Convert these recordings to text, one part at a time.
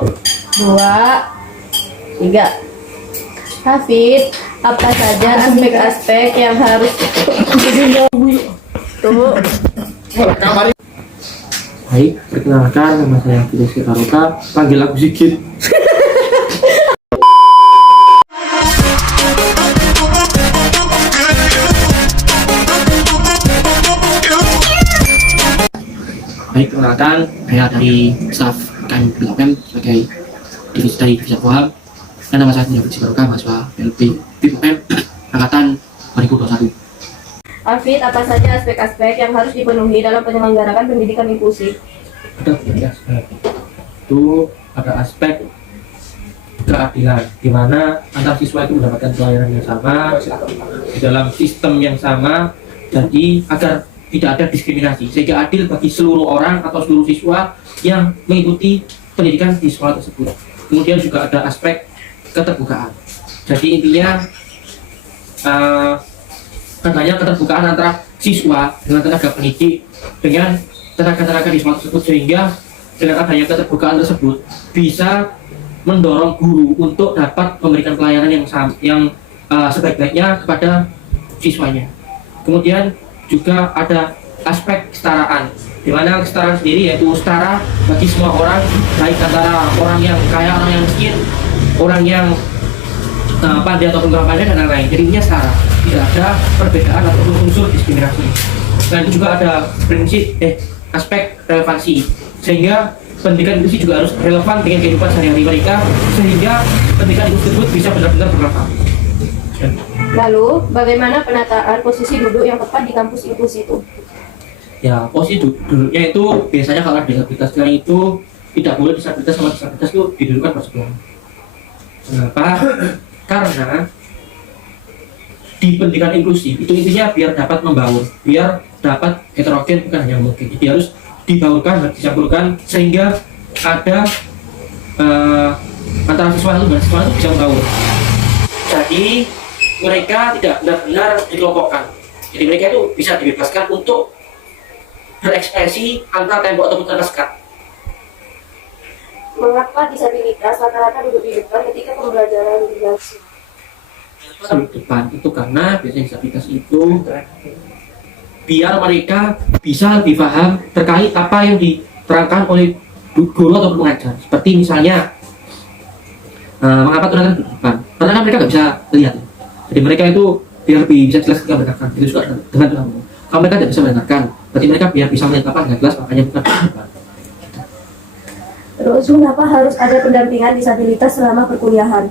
2, 3. Hafid, apa saja aspek-aspek yang harus tuh? Baik, perkenalkan nama saya Fides Karuta, panggil aku Sigit. Baik, perkenalkan saya dari staf KM sebagai divisi dari divisi Koham. Dan nama saya Fides Karuta, mahasiswa LP BIPM angkatan 2021. Hafid, apa saja aspek-aspek yang harus dipenuhi dalam penyelenggarakan pendidikan inklusif? Ada tiga aspek. Itu ada aspek keadilan, di mana antar siswa itu mendapatkan pelayanan yang sama di dalam sistem yang sama, jadi agar tidak ada diskriminasi, sehingga adil bagi seluruh orang atau seluruh siswa yang mengikuti pendidikan di sekolah tersebut. Kemudian juga ada aspek keterbukaan. Jadi intinya adanya keterbukaan antara siswa dengan tenaga pendidik dengan tenaga-tenaga di sekolah tersebut, sehingga dengan adanya keterbukaan tersebut bisa mendorong guru untuk dapat memberikan pelayanan yang sebaik-baiknya kepada siswanya. Kemudian juga ada aspek kesetaraan, di mana kesetaraan sendiri yaitu setara bagi semua orang, baik antara orang yang kaya, orang yang miskin, orang yang pandai ataupun kurang pandai dan lain-lain. Jadinya setara, tidak ada perbedaan ataupun unsur diskriminasi. Dan juga ada prinsip aspek relevansi, sehingga pendidikan inklusi juga harus relevan dengan kehidupan sehari-hari mereka, sehingga pendidikan inklusi tersebut bisa benar-benar bermanfaat. Lalu, bagaimana penataan posisi duduk yang tepat di kampus inklusi itu? Ya, posisi duduknya itu biasanya kalau disabilitasnya itu tidak boleh disabilitas sama disabilitas itu didudukkan bersebelahan. Kenapa? Karena di pendidikan inklusi itu intinya biar dapat membaur, biar dapat heterogen, bukan hanya mungkin. Jadi harus dibaurkan, dicampurkan, sehingga ada antara siswa itu dan siswa itu bisa membaur. Jadi mereka tidak benar-benar dikelompokkan. Jadi mereka itu bisa dibebaskan untuk berekspresi tanpa tembok ataupun tanpa sekat. Mengapa disabilitas rata-rata duduk di depan ketika pembelajaran berlangsung? Duduk depan itu karena biasanya disabilitas itu biar mereka bisa lebih paham terkait apa yang diterangkan oleh guru atau pengajar. Seperti misalnya mengapa tunanetra duduk depan? Karena kan mereka nggak bisa lihat. Jadi mereka itu biar lebih bisa jelas ketika mendengarkan. Itu juga dengan tunanetra. Kalau mereka tidak bisa mendengarkan, berarti mereka biar bisa melihat apa dengan jelas, makanya bukan duduk depan. Terus, mengapa harus ada pendampingan disabilitas selama perkuliahan?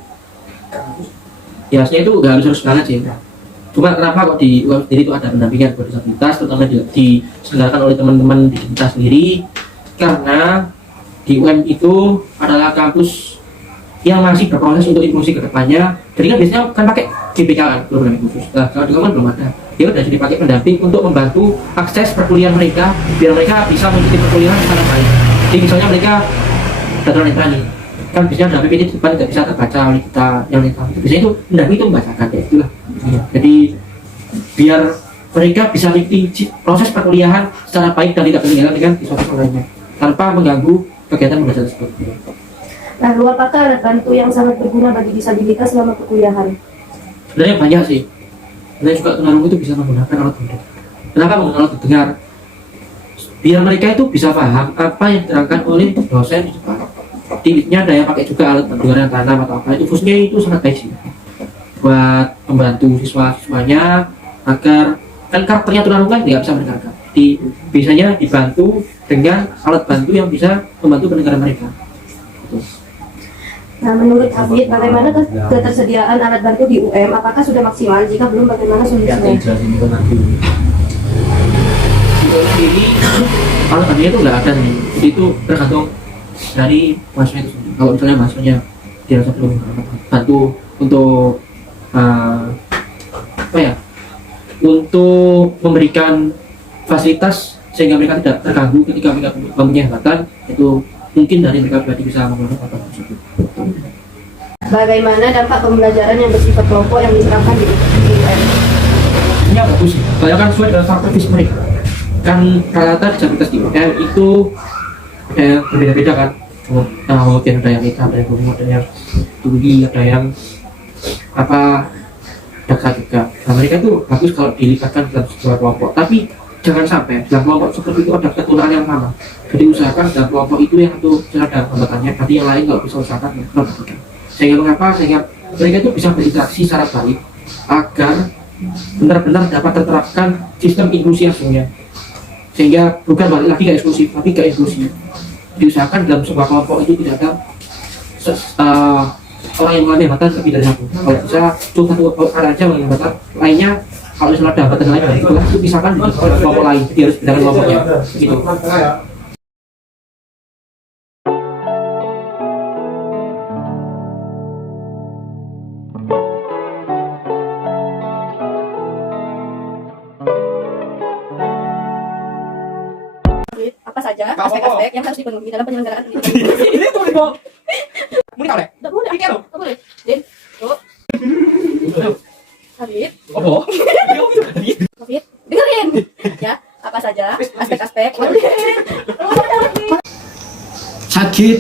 Ya, sebenarnya itu nggak harus banget sih. Cuma kenapa kok di UM sendiri itu ada pendampingan buat disabilitas, terutama diselenggarakan oleh teman-teman disabilitas sendiri, karena di UM itu adalah kampus yang masih berproses untuk inklusi ke depannya. Jadi kan biasanya kan pakai GBK kan, program inklusi. Nah, kalau di UM kan belum ada. Dia udah jadi pakai pendamping untuk membantu akses perkuliahan mereka, biar mereka bisa mengikuti perkuliahan secara baik. Jadi misalnya mereka tunanetra nih, kan biasanya pendamping ini depan tidak bisa terbaca oleh kita yang netra. Biasanya itu pendamping itu membacakan, ya itulah. Jadi biar mereka bisa mengikuti proses perkuliahan secara baik dan tidak ketinggalan dengan siswa-siswa lainnya tanpa mengganggu kegiatan belajar tersebut. Lalu, apakah alat bantu yang sangat berguna bagi disabilitas selama perkuliahan? Sebenarnya banyak sih. Sebenarnya juga tunarungu itu bisa menggunakan alat bantu. Kenapa menggunakan alat dengar? Biar mereka itu bisa paham apa yang diterangkan oleh dosen di depan. Tidaknya ada yang pakai juga alat bantu yang tanam atau apa, itu fungsinya itu sangat baik sih buat membantu siswa-siswanya agar kan karakternya tunarungu kan tidak bisa mendengarkan. Jadi biasanya dibantu dengan alat bantu yang bisa membantu pendengaran mereka. Nah, menurut Hafid, bagaimana ketersediaan alat bantu di UM? Apakah sudah maksimal? Jika belum, bagaimana solusinya? Ini alat bantunya itu nggak ada nih. Jadi itu tergantung dari mahasiswa itu sendiri. Kalau misalnya mahasiswanya dirasa belum bantu untuk untuk memberikan fasilitas sehingga mereka tidak terganggu ketika mereka mempunyai hambatan, itu mungkin dari mereka pribadi bisa menggunakan alat tersebut. Bagaimana dampak pembelajaran yang bersifat kelompok yang diterapkan di UM? Ini bagus sih, soalnya kan sesuai dengan faktor fisik mereka. Kan rata-rata disabilitas di UM itu berbeda-beda kan. mungkin ada yang nikah, ada yang belum, ada yang tinggi, ada yang dekat juga. Nah, mereka itu bagus kalau dilibatkan dalam sebuah kelompok, tapi jangan sampai dalam kelompok seperti itu ada ketularan yang sama. Jadi usahakan dalam kelompok itu yang itu ada hambatannya, berarti yang lain nggak bisa usahakan ya. Sehingga mengapa? Sehingga mereka itu bisa berinteraksi secara baik agar benar-benar dapat terterapkan sistem inklusi yang sebenarnya. Sehingga bukan balik lagi ke eksklusif, tapi ke inklusi. Diusahakan dalam sebuah kelompok itu tidak ada orang yang mengalami hambatan lebih dari satu. Kalau bisa cuma satu orang aja mengalami hambatan, lainnya kalau misalnya ada hambatan lain itu pisahkan di kelompok lain, dia harus bedakan kelompoknya gitu. Apa saja aspek-aspek yang harus dipenuhi dalam penyelenggaraan ini? Ini tuh kok. Mau tahu deh? Tidak boleh. Pikir lo. Tidak boleh. Din, tuh. Habib, Apa? Habib, dengerin. Ya, apa saja aspek-aspek. Sakit